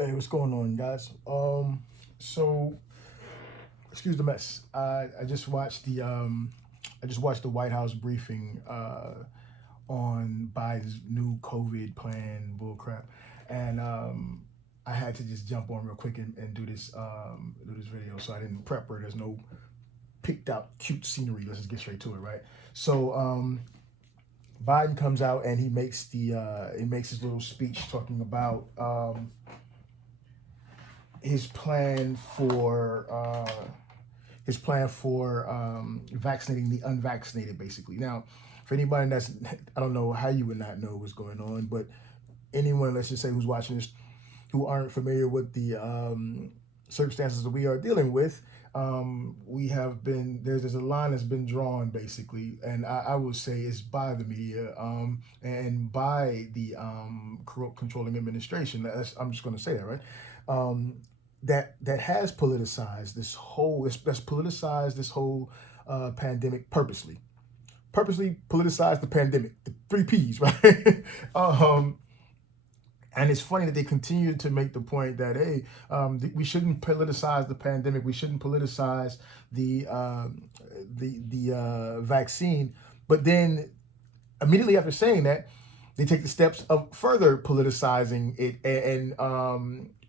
Hey, what's going on, guys? So excuse the mess. I just watched the White House briefing on Biden's new COVID plan bullcrap, and I had to just jump on real quick and do this video. So I didn't prep her. There's no picked out cute scenery. Let's just get straight to it, right? So Biden comes out and he makes his little speech talking about his plan for vaccinating the unvaccinated, basically. Now, for anybody that's, I don't know how you would not know what's going on, but anyone, let's just say, who's watching this, who aren't familiar with the circumstances that we are dealing with, we have been there's a line that's been drawn, basically, and I would say it's by the media and by the corrupt controlling administration. I'm just going to say that, right? That has politicized this whole that's politicized this whole pandemic purposely politicized the pandemic, the three P's, right? And it's funny that they continue to make the point that, hey, we shouldn't politicize the pandemic. We shouldn't politicize the vaccine. But then immediately after saying that, they take the steps of further politicizing it, and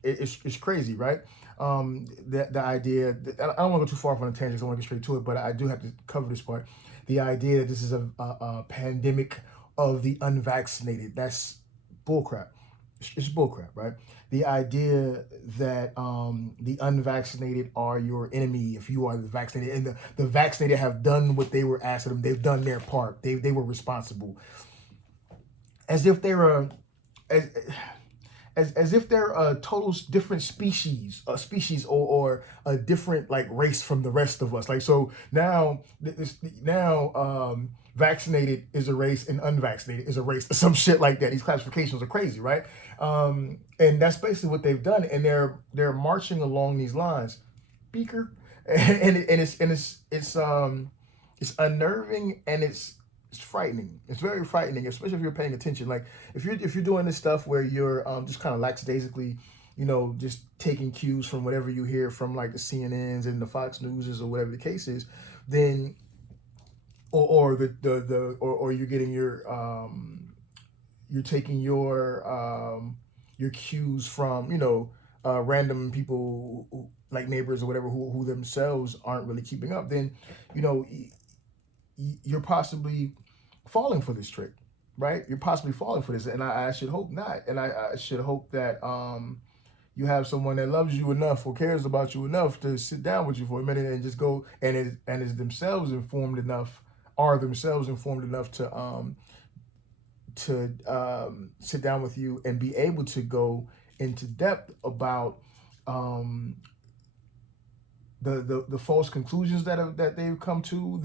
it's crazy, right? The idea that, I don't want to go too far off on a tangent. I want to get straight to it, but I do have to cover this part. The idea that this is a pandemic of the unvaccinated, that's bullcrap. It's bullcrap, right? The idea that the unvaccinated are your enemy if you are the vaccinated, and the vaccinated have done what they were asked of them. They've done their part. They were responsible, as if they're as if they're a total different species, or a different like race from the rest of us. Like, so now vaccinated is a race and unvaccinated is a race, some shit like that. These classifications are crazy, right? And that's basically what they've done, and they're marching along these lines, Beaker, and it's unnerving, and it's frightening. It's very frightening, especially if you're paying attention. Like, if you're doing this stuff where you're just kind of lackadaisically, just taking cues from whatever you hear from like the CNNs and the Fox Newses or whatever the case is, then or you're getting you're taking your cues from random people like neighbors or whatever who themselves aren't really keeping up, then you're possibly falling for this trick, right? You're possibly falling for this, and I should hope not. And I should hope that you have someone that loves you enough or cares about you enough to sit down with you for a minute and just go is themselves informed enough, to sit down with you and be able to go into depth about the false conclusions that they've come to,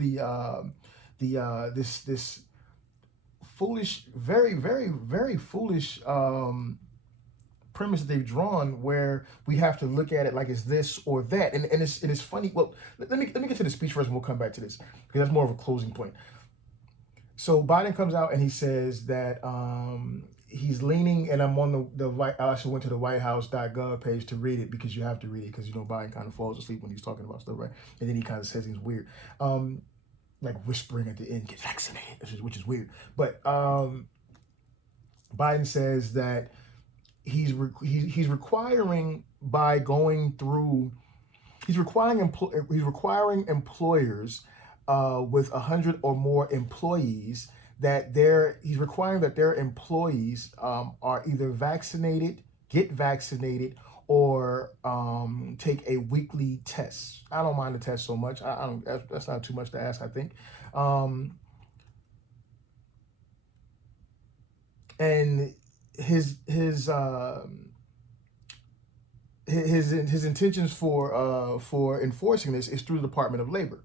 this foolish, very, very, very foolish premise that they've drawn, where we have to look at it like it's this or that, and it's funny. Well, let me get to the speech first, and we'll come back to this, because that's more of a closing point. So Biden comes out and he says that he's leaning, and I'm on I actually went to the whitehouse.gov page to read it, because you have to read it, because Biden kind of falls asleep when he's talking about stuff, right? And then he kind of says things weird, like whispering at the end, "Get vaccinated," which is weird. But Biden says that he's requiring by going through, he's requiring employers with 100 or more employees, that he's requiring that their employees are either get vaccinated, or take a weekly test. I don't mind the test so much. I don't. That's not too much to ask, I think. And his intentions for enforcing this is through the Department of Labor.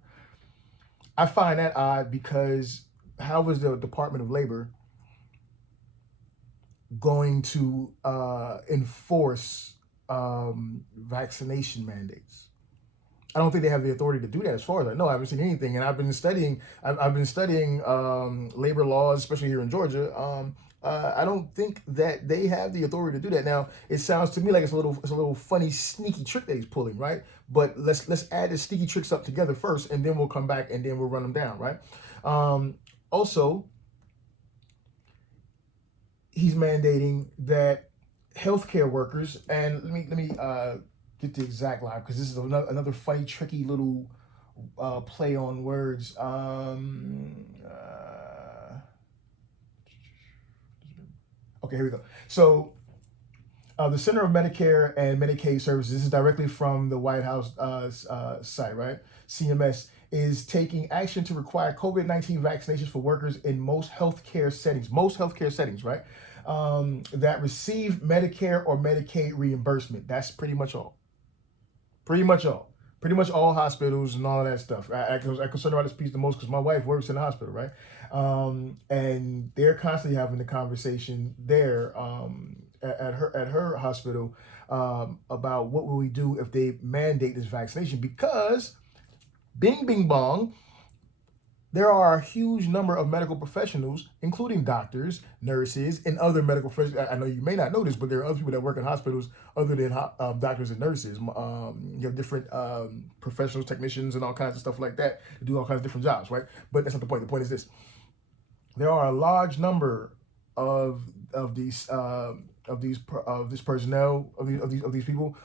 I find that odd, because how is the Department of Labor going to enforce vaccination mandates? I don't think they have the authority to do that, as far as I know. I haven't seen anything, and I've been studying labor laws, especially here in Georgia, I don't think that they have the authority to do that. Now, it sounds to me like it's a little funny, sneaky trick that he's pulling, right? But let's add the sneaky tricks up together first, and then we'll come back and then we'll run them down, right? Also, he's mandating that healthcare workers, and let me get the exact line because this is another funny, tricky little play on words. Okay, here we go. So the Center of Medicare and Medicaid Services, this is directly from the White House site, right? CMS is taking action to require COVID-19 vaccinations for workers in most healthcare settings, right? That receive Medicare or Medicaid reimbursement. That's pretty much all. Pretty much all. Pretty much all hospitals and all of that stuff. I concern about this piece the most because my wife works in the hospital, right? And they're constantly having the conversation there at her hospital about what will we do if they mandate this vaccination, because bing bing bong, there are a huge number of medical professionals, including doctors, nurses, and other medical professionals. I know you may not know this, but there are other people that work in hospitals other than doctors and nurses. You have different professionals, technicians, and all kinds of stuff like that to do all kinds of different jobs, right? But that's not the point. The point is this: there are a large number of these personnel of these people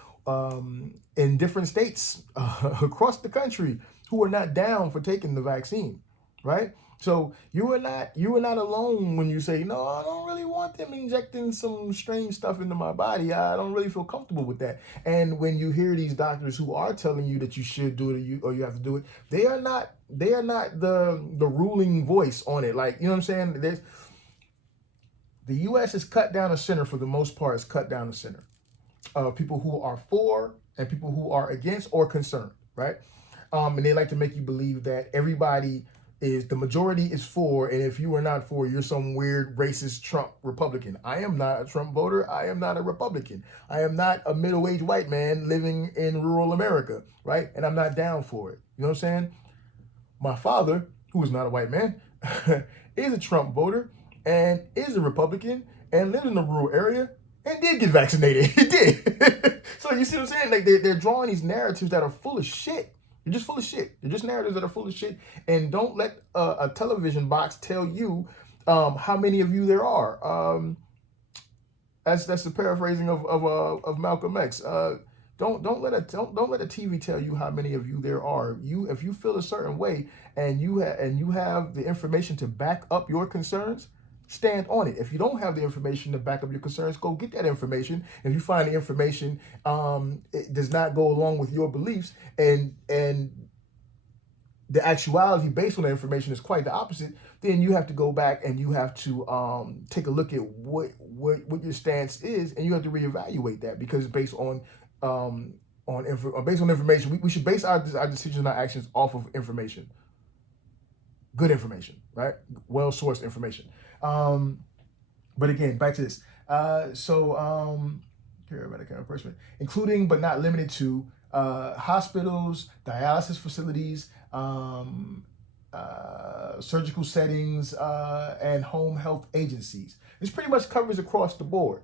in different states across the country who are not down for taking the vaccine, right? So you are not alone when you say, no, I don't really want them injecting some strange stuff into my body. I don't really feel comfortable with that. And when you hear these doctors who are telling you that you should do it or you have to do it, they are not the ruling voice on it. Like, you know what I'm saying? The U.S. is cut down the center for the most part. It's cut down the center of people who are for and people who are against or concerned, right? And they like to make you believe that the majority is for, and if you are not for, you're some weird racist Trump Republican. I am not a Trump voter. I am not a Republican. I am not a middle-aged white man living in rural America, right? And I'm not down for it. You know what I'm saying? My father, who is not a white man, is a Trump voter and is a Republican and lives in a rural area and did get vaccinated. He did. So you see what I'm saying? Like they're drawing these narratives that are full of shit. They're just full of shit. They're just narratives that are full of shit. And don't let a television box tell you how many of you there are. That's the paraphrasing of Malcolm X. Don't let a TV tell you how many of you there are. If you feel a certain way and you have the information to back up your concerns, stand on it. If you don't have the information to back up your concerns, go get that information. If you find the information it does not go along with your beliefs, and the actuality based on the information is quite the opposite, then you have to go back and you have to take a look at what your stance is, and you have to reevaluate that, because based on information, we should base our decisions and our actions off of information. Good information, right? Well-sourced information. But again, back to this. Paramedic reimbursement, including but not limited to hospitals, dialysis facilities, surgical settings, and home health agencies. This pretty much covers across the board.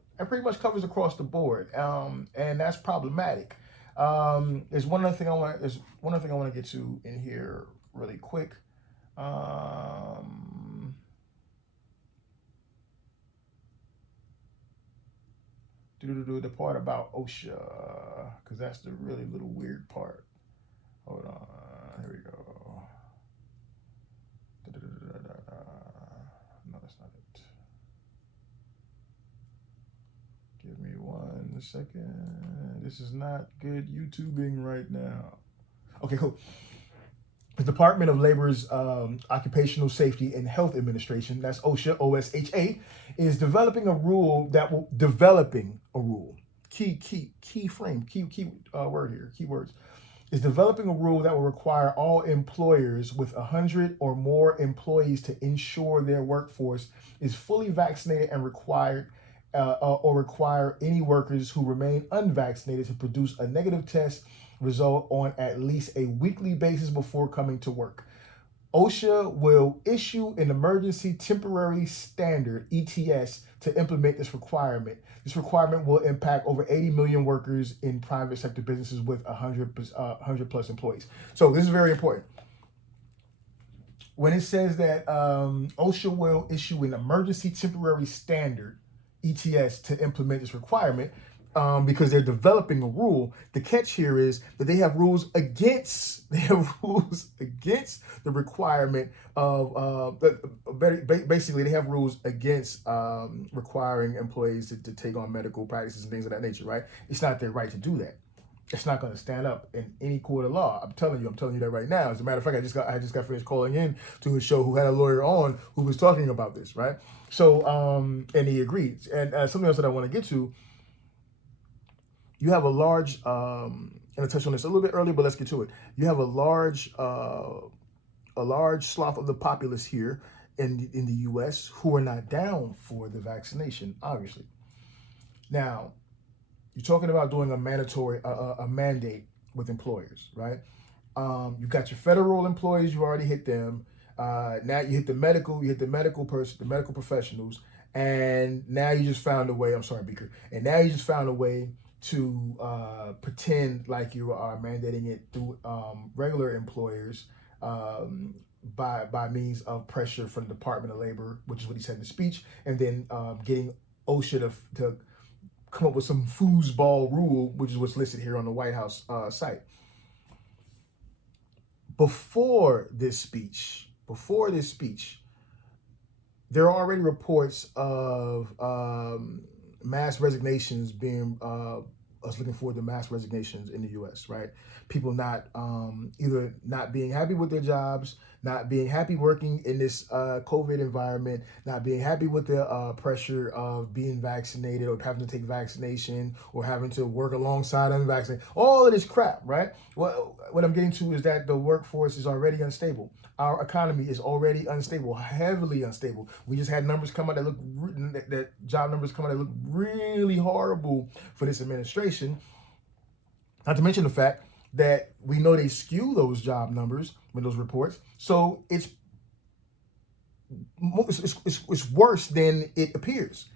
And that's problematic. There's one other thing I want to get to in here really quick. The part about OSHA, because that's the really little weird part. Hold on, here we go. No, that's not it. Give me 1 second. This is not good YouTubing right now. Okay, cool. The Department of Labor's Occupational Safety and Health Administration, that's OSHA, OSHA, is developing a rule that will is developing a rule that will require all employers with 100 or more employees to ensure their workforce is fully vaccinated and require any workers who remain unvaccinated to produce a negative test result on at least a weekly basis before coming to work. OSHA will issue an emergency temporary standard, ETS, to implement this requirement. This requirement will impact over 80 million workers in private sector businesses with 100 plus employees. So this is very important. When it says that OSHA will issue an emergency temporary standard, ETS, to implement this requirement, because they're developing a rule. The catch here is that they have rules against the requirement of basically they have rules against requiring employees to take on medical practices and things of that nature. Right? It's not their right to do that. It's not going to stand up in any court of law. I'm telling you that right now. As a matter of fact, I just got finished calling in to a show who had a lawyer on who was talking about this, right? So, and he agreed. And something else that I want to get to, you have a large, and I touched on this a little bit earlier, but let's get to it. You have a large swath of the populace here in the U.S. who are not down for the vaccination, obviously. Now, you're talking about doing a mandatory, a mandate with employers, right? You got your federal employees, you already hit them. Now you hit the medical professionals, and now you just found a way. I'm sorry, Beaker. And now you just found a way to pretend like you are mandating it through regular employers by means of pressure from the Department of Labor, which is what he said in the speech, and then getting OSHA to come up with some foosball rule, which is what's listed here on the White House site. Before this speech, there are already reports of mass resignations being us looking forward to mass resignations in the U.S., right? People not either not being happy with their jobs, not being happy working in this COVID environment, not being happy with the pressure of being vaccinated or having to take vaccination or having to work alongside unvaccinated. All of this crap, right? Well, what I'm getting to is that the workforce is already unstable. Our economy is already unstable, heavily unstable. We just had numbers come out that job numbers come out that look really horrible for this administration. Not to mention the fact that we know they skew those job numbers with those reports. So it's worse than it appears.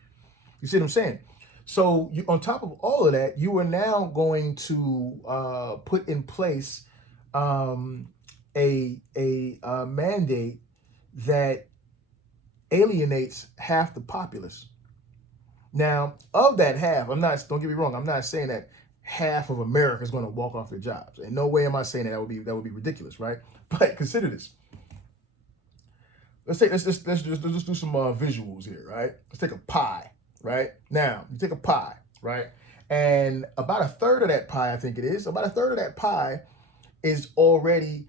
You see what I'm saying? So on top of all of that, you are now going to put in place a mandate that alienates half the populace. Now, of that half, don't get me wrong, I'm not saying that half of America is going to walk off their jobs. In no way am I saying that would be ridiculous, right? But consider this. Let's just do some visuals here, right? Let's take a pie, right? Now, you take a pie, right? And about a third of that pie, I think it is, about a third of that pie is already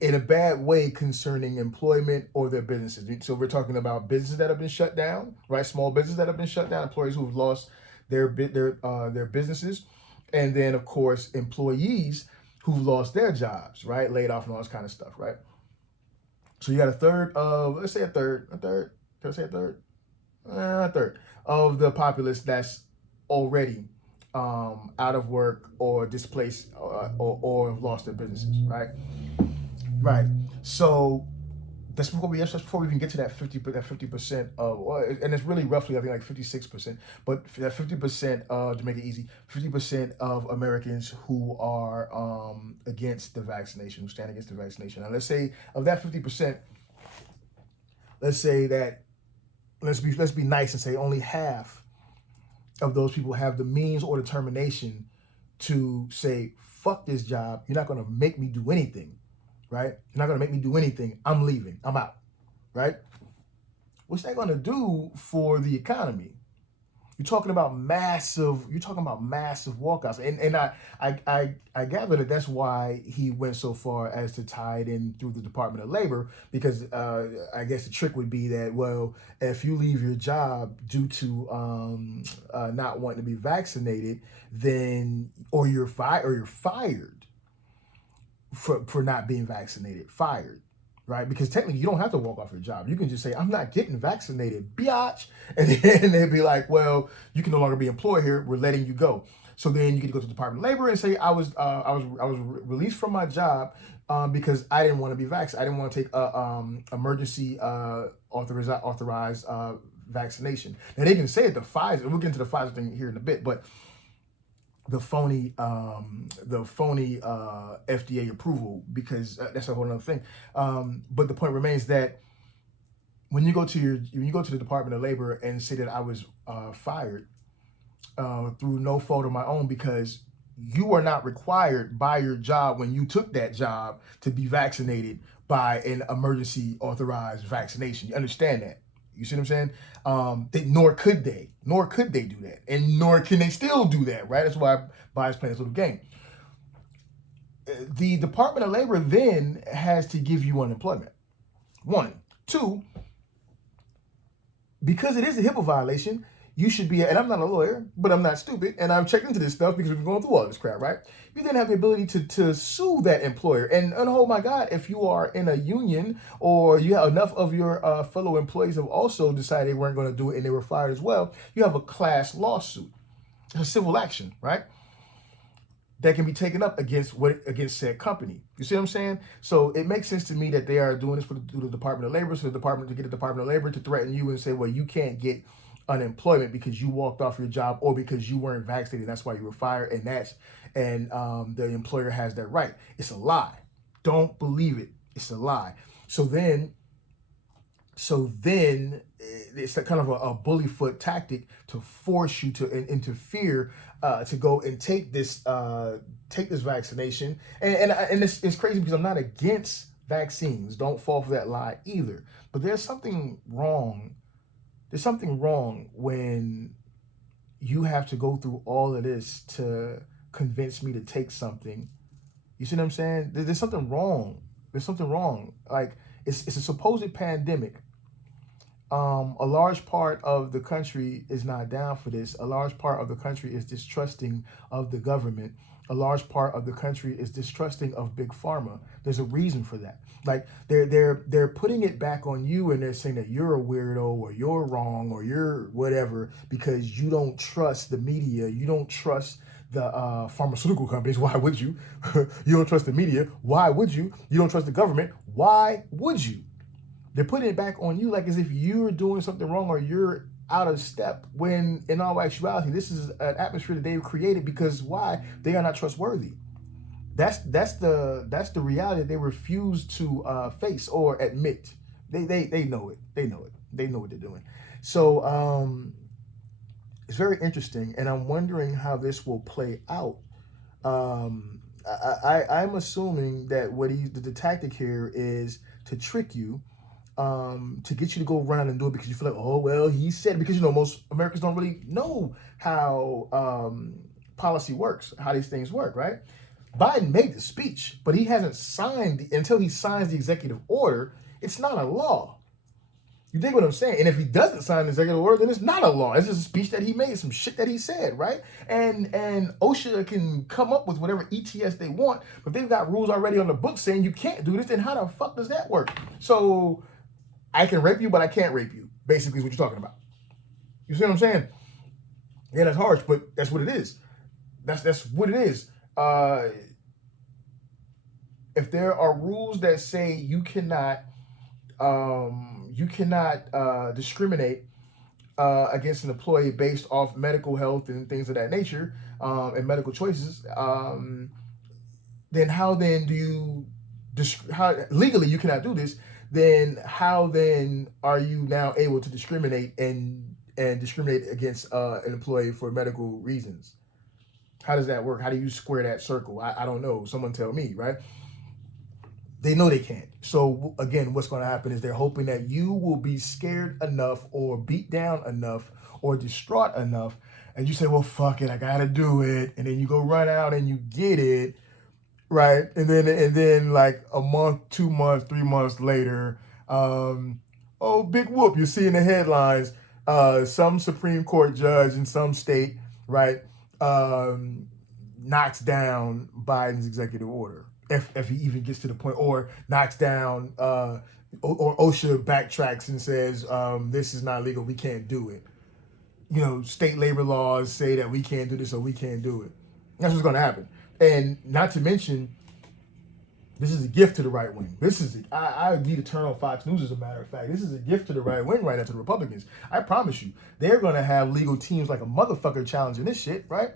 in a bad way concerning employment or their businesses. So we're talking about businesses that have been shut down, right? Small businesses that have been shut down, employees who've lost their businesses, and then of course employees who've lost their jobs, right? Laid off and all this kind of stuff, right? So you got a third of, let's say a third. Can I say a third? A third of the populace that's already out of work or displaced or have lost their businesses, right? Right. So that's before we even get to that 50% of, and it's really roughly I think like 56%, but that 50% to make it easy, 50% of Americans who are against the vaccination, who stand against the vaccination. Now let's say of that 50%, let's be nice and say only half of those people have the means or determination to say, fuck this job, you're not going to make me do anything. Right? You're not going to make me do anything. I'm leaving. I'm out. Right? What's that going to do for the economy? You're talking about massive walkouts. And I gather that that's why he went so far as to tie it in through the Department of Labor, because I guess the trick would be that, well, if you leave your job due to not wanting to be vaccinated, then or you're fired for not being vaccinated, fired, right? Because technically you don't have to walk off your job. You can just say, I'm not getting vaccinated, biatch. And then they'd be like, well, you can no longer be employed here. We're letting you go. So then you get to go to the Department of Labor and say I was released from my job because I didn't want to be vaccinated. I didn't want to take emergency authorized vaccination. Now they can say it, the Pfizer. We'll get into the Pfizer thing here in a bit, but the phony FDA approval, because that's a whole other thing. But the point remains that when you go to the Department of Labor and say that I was fired through no fault of my own, because you are not required by your job when you took that job to be vaccinated by an emergency authorized vaccination. You understand that? You see what I'm saying? Nor could they do that, and nor can they still do that, right? That's why Biden's playing this little game. The Department of Labor then has to give you unemployment. 1, 2, because it is a HIPAA violation, you should be, and I'm not a lawyer, but I'm not stupid, and I've checked into this stuff because we've been going through all this crap, right? You then have the ability to sue that employer. And oh my God, if you are in a union or you have enough of your fellow employees have also decided they weren't going to do it and they were fired as well, you have a class lawsuit, a civil action, right? That can be taken up against said company. You see what I'm saying? So it makes sense to me that they are doing this through the Department of Labor, so the Department of Labor to threaten you and say, well, you can't get unemployment because you walked off your job or because you weren't vaccinated. That's why you were fired, and the employer has that right. It's a lie. Don't believe it. It's a lie. So then it's a kind of a bully foot tactic to force you to interfere to go and take this vaccination. And it's crazy because I'm not against vaccines. Don't fall for that lie either. But there's something wrong. There's something wrong when you have to go through all of this to convince me to take something. You see what I'm saying? There's something wrong. There's something wrong. Like, it's a supposed pandemic. A large part of the country is not down for this. A large part of the country is distrusting of the government. A large part of the country is distrusting of big pharma. There's a reason for that. Like they're putting it back on you, and they're saying that you're a weirdo or you're wrong or you're whatever because you don't trust the media. You don't trust the pharmaceutical companies. Why would you? You don't trust the media. Why would you? You don't trust the government. Why would you? They're putting it back on you like as if you're doing something wrong or you're out of step, when in all actuality, this is an atmosphere that they've created because why? They are not trustworthy. That's the reality they refuse to face or admit. They know it. They know it. They know what they're doing. So it's very interesting, and I'm wondering how this will play out. I'm assuming that the tactic here is to trick you, to get you to go around and do it because you feel like, oh, well, he said, because, most Americans don't really know how policy works, how these things work, right? Biden made the speech, but he hasn't signed, until he signs the executive order, it's not a law. You dig what I'm saying? And if he doesn't sign the executive order, then it's not a law. It's just a speech that he made, some shit that he said, right? And OSHA can come up with whatever ETS they want, but they've got rules already on the book saying you can't do this, then how the fuck does that work? So I can rape you, but I can't rape you, basically is what you're talking about. You see what I'm saying? Yeah, that's harsh, but that's what it is. That's what it is. If there are rules that say you cannot discriminate against an employee based off medical health and things of that nature, and medical choices, then how then do you how legally you cannot do this? Then how then are you now able to discriminate and discriminate against an employee for medical reasons? How does that work? How do you square that circle? I don't know. Someone tell me, right? They know they can't. So again, what's going to happen is they're hoping that you will be scared enough or beat down enough or distraught enough, and you say, well, fuck it, I got to do it. And then you go run out and you get it. Right. And then like a month, 2 months, 3 months later, oh, big whoop. You see in the headlines, some Supreme Court judge in some state, right, knocks down Biden's executive order. If he even gets to the point, or knocks down, or OSHA backtracks and says, this is not legal, we can't do it. state labor laws say that we can't do this or we can't do it. That's what's going to happen. And not to mention, this is a gift to the right wing. I need to turn on Fox News, as a matter of fact. This is a gift to the right wing right now, to the Republicans. I promise you. They're going to have legal teams like a motherfucker challenging this shit, right?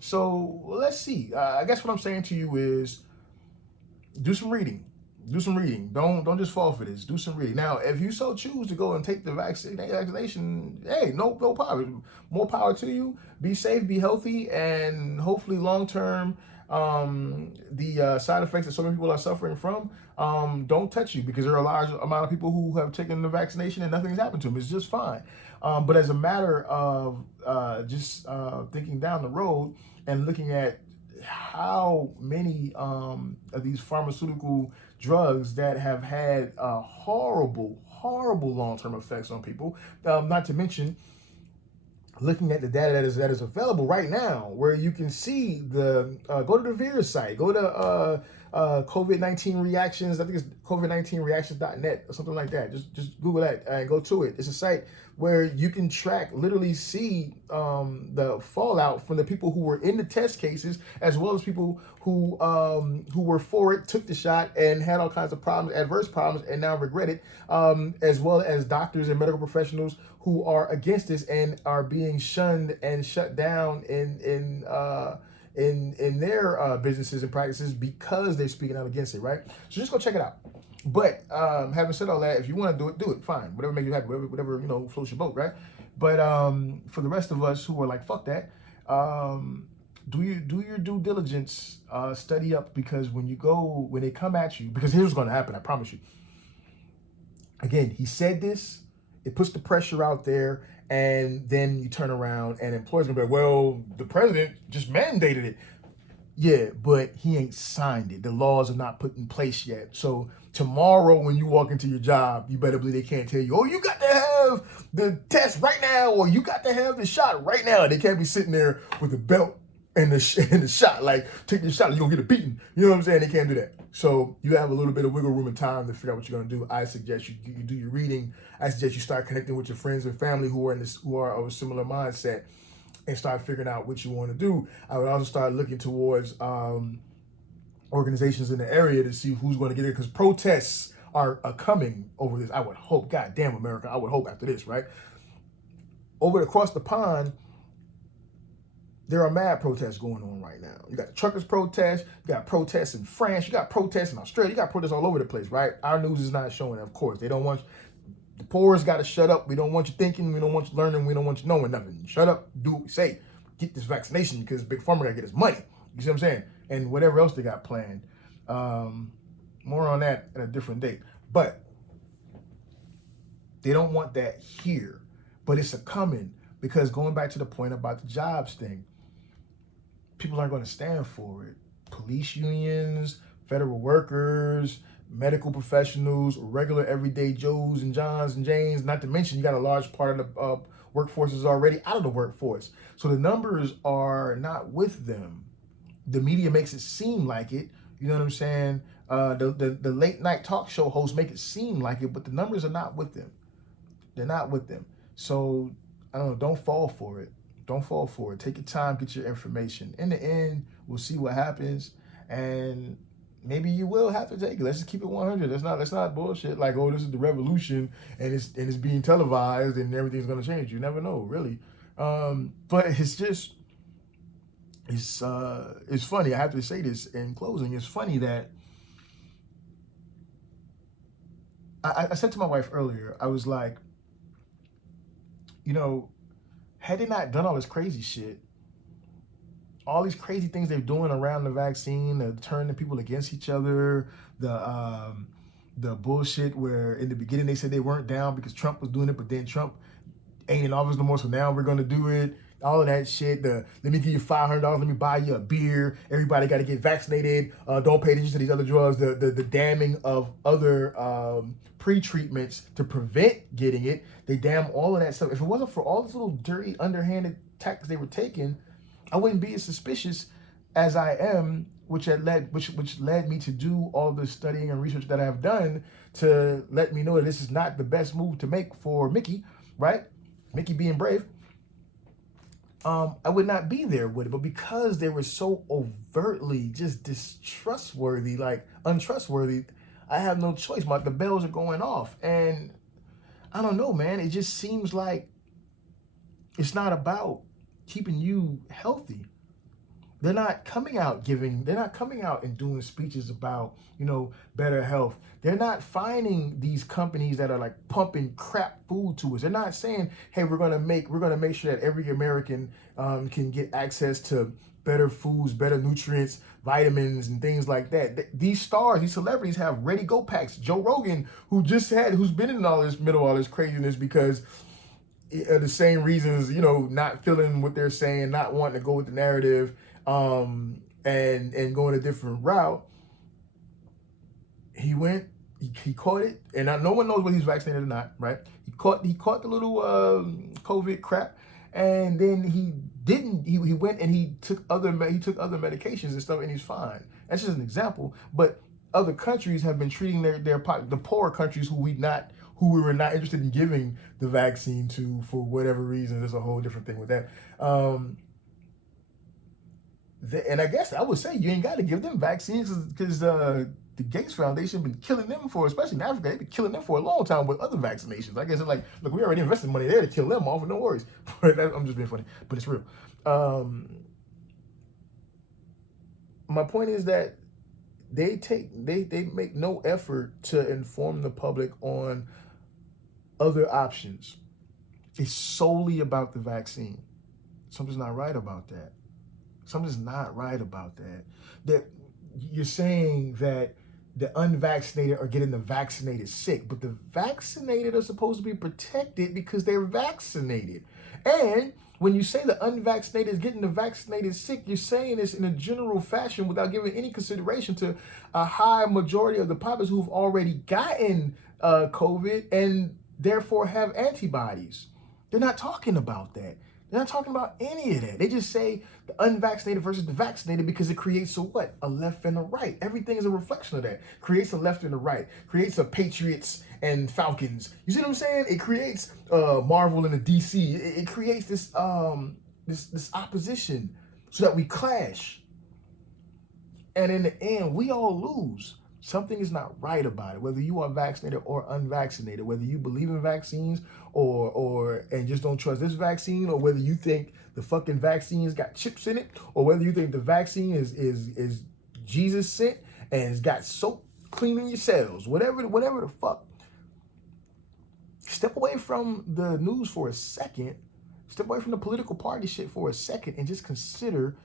So let's see. I guess what I'm saying to you is do some reading. Do some reading. Don't just fall for this. Do some reading. Now, if you so choose to go and take the vaccination, hey, no power. More power to you. Be safe, be healthy, and hopefully long term, the side effects that so many people are suffering from don't touch you, because there are a large amount of people who have taken the vaccination and nothing's happened to them. It's just fine. But as a matter of just thinking down the road and looking at how many of these pharmaceutical drugs that have had horrible long-term effects on people, not to mention looking at the data that is available right now, where you can see the go to the VIRS site, go to COVID-19 reactions. I think it's COVID-19reactions.net or something like that. Just Google that and go to it. It's a site where you can literally see the fallout from the people who were in the test cases, as well as people who were for it, took the shot, and had all kinds of problems, adverse problems, and now regret it, as well as doctors and medical professionals who are against this and are being shunned and shut down in their businesses and practices because they're speaking out against it, right? So just go check it out. But having said all that, if you want to do it, fine. Whatever makes you happy, whatever floats your boat, right? But for the rest of us who are like, fuck that, do your due diligence, study up, because when they come at you, because here's what's going to happen, I promise you. Again, he said this, it puts the pressure out there, and then you turn around and employers are going to be like, well, the president just mandated it. Yeah, but he ain't signed it. The laws are not put in place yet. So tomorrow when you walk into your job, you better believe they can't tell you, oh, you got to have the test right now, or you got to have the shot right now. They can't be sitting there with a belt and the shot, like, take the shot, you're going to get a beating. You know what I'm saying? They can't do that. So you have a little bit of wiggle room and time to figure out what you're going to do. I suggest you do your reading. I suggest you start connecting with your friends and family who are of a similar mindset, and start figuring out what you want to do. I would also start looking towards organizations in the area to see who's going to get it, because protests are coming over this. I would hope, goddamn America, I would hope after this, right? Across the pond, there are mad protests going on right now. You got the truckers' protests, you got protests in France, you got protests in Australia, you got protests all over the place, right? Our news is not showing it, of course. They don't want the poor's got to shut up. We don't want you thinking, we don't want you learning, we don't want you knowing nothing. Shut up, do what we say. Get this vaccination because Big Pharma got to get his money. You see what I'm saying? And whatever else they got planned. More on that at a different date. But they don't want that here. But it's a coming, because going back to the point about the jobs thing, people aren't going to stand for it. Police unions, federal workers, medical professionals, regular everyday Joes and Johns and Janes, not to mention you got a large part of the workforce is already out of the workforce. So the numbers are not with them. The media makes it seem like it. You know what I'm saying? The late night talk show hosts make it seem like it, but the numbers are not with them. They're not with them. So, I don't know, don't fall for it. Don't fall for it. Take your time, get your information. In the end, we'll see what happens, and maybe you will have to take it. Let's just keep it 100. Let's not bullshit like, oh, this is the revolution and it's being televised and everything's gonna change. You never know, really. But it's just it's funny. I have to say this in closing. It's funny that I said to my wife earlier, I was like, had they not done all this crazy shit, all these crazy things they're doing around the vaccine, they're turning people against each other, the bullshit where in the beginning they said they weren't down because Trump was doing it, but then Trump ain't in office no more, so now we're gonna do it. All of that shit, let me give you $500, let me buy you a beer, everybody got to get vaccinated, don't pay attention to these other drugs, the damning of other pre-treatments to prevent getting it. They damn all of that stuff. If it wasn't for all these little dirty, underhanded tactics they were taking, I wouldn't be as suspicious as I am, which led me to do all the studying and research that I've done to let me know that this is not the best move to make for Mickey, right? Mickey being brave. I would not be there with it. But because they were so overtly just distrustworthy, like untrustworthy, I have no choice. The bells are going off. And I don't know, man. It just seems like it's not about keeping you healthy. They're not coming out and doing speeches about, better health. They're not finding these companies that are like pumping crap food to us. They're not saying, hey, we're gonna make sure that every American can get access to better foods, better nutrients, vitamins, and things like that. These stars, these celebrities have ready go packs. Joe Rogan, who's been in all this craziness because the same reasons, not feeling what they're saying, not wanting to go with the narrative, and going a different route. He went, he caught it, and no one knows whether he's vaccinated or not, right? He caught the little COVID crap, and then he didn't. He went and he took other medications and stuff, and he's fine. That's just an example, but other countries have been treating the poorer countries who we were not interested in giving the vaccine to for whatever reason. There's a whole different thing with that. And I guess I would say you ain't got to give them vaccines because the Gates Foundation been killing them especially in Africa, they've been killing them for a long time with other vaccinations. I guess it's like, look, we already invested money there to kill them off, no worries. I'm just being funny, but it's real. My point is that they make no effort to inform the public on other options. It's solely about the vaccine. Something's not right about that. That you're saying that the unvaccinated are getting the vaccinated sick, but the vaccinated are supposed to be protected because they're vaccinated. And when you say the unvaccinated is getting the vaccinated sick, you're saying this in a general fashion without giving any consideration to a high majority of the populace who've already gotten COVID and therefore have antibodies. They're not talking about that. They're not talking about any of that. They just say the unvaccinated versus the vaccinated because it creates a left and a right. Everything is a reflection of that. Creates a left and a right. Creates a Patriots and Falcons. You see what I'm saying? It creates Marvel and a DC. It creates this opposition so that we clash. And in the end, we all lose. Something is not right about it, whether you are vaccinated or unvaccinated, whether you believe in vaccines or just don't trust this vaccine, or whether you think the fucking vaccine's got chips in it, or whether you think the vaccine is Jesus sent and it's got soap cleaning your cells, whatever the fuck. Step away from the news for a second, step away from the political party shit for a second, and just consider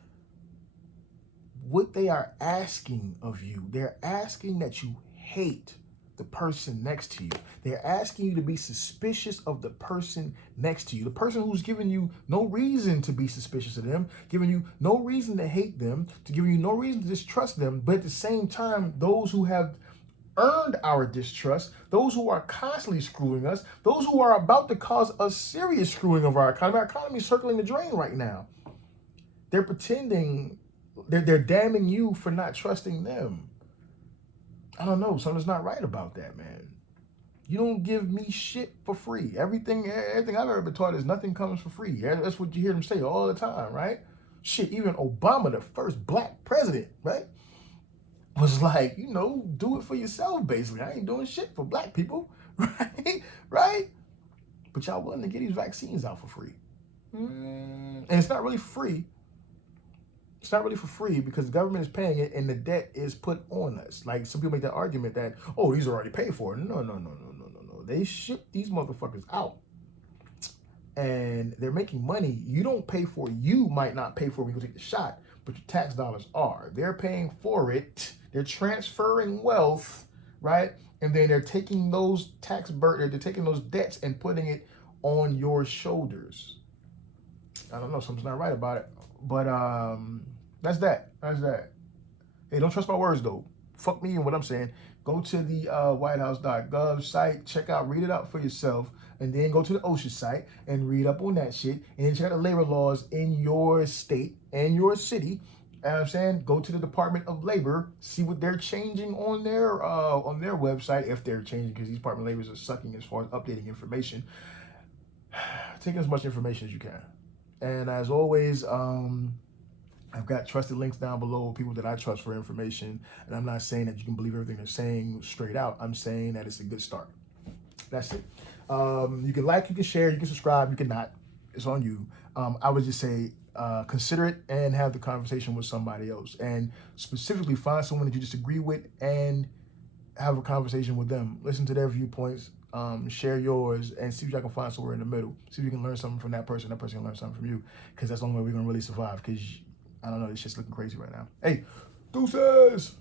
what they are asking of you. They're asking that you hate the person next to you. They're asking you to be suspicious of the person next to you. The person who's giving you no reason to be suspicious of them, giving you no reason to hate them, to giving you no reason to distrust them, but at the same time, those who have earned our distrust, those who are constantly screwing us, those who are about to cause a serious screwing of our economy. Our economy is circling the drain right now. They're pretending. They're damning you for not trusting them. I don't know. Something's not right about that, man. You don't give me shit for free. Everything I've ever been taught is nothing comes for free. That's what you hear them say all the time, right? Shit, even Obama, the first black president, right, was like, do it for yourself, basically. I ain't doing shit for black people, right? Right? But y'all willing to get these vaccines out for free. And it's not really free. It's not really for free because the government is paying it and the debt is put on us. Like, some people make that argument that, oh, these are already paid for. No. They ship these motherfuckers out and they're making money. You might not pay for it when you go take the shot, but your tax dollars are. They're paying for it. They're transferring wealth, right? And then they're taking those they're taking those debts and putting it on your shoulders. I don't know, something's not right about it. But that's that. Hey, don't trust my words though. Fuck me and what I'm saying. Go to the whitehouse.gov site, read it out for yourself, and then go to the OSHA site and read up on that shit. And then check out the labor laws in your state and your city. I'm saying, go to the Department of Labor, see what they're changing on their website, if they're changing, because these Department of Labors are sucking as far as updating information. Take as much information as you can. And as always, I've got trusted links down below, people that I trust for information. And I'm not saying that you can believe everything they're saying straight out. I'm saying that it's a good start. That's it. You can like, you can share, you can subscribe, you can not. It's on you. I would just say consider it and have the conversation with somebody else. And specifically find someone that you disagree with and have a conversation with them. Listen to their viewpoints, share yours, and see if y'all can find somewhere in the middle. See if you can learn something from that person can learn something from you. Because that's the only way we're going to really survive. Because, I don't know, this shit's looking crazy right now. Hey, deuces!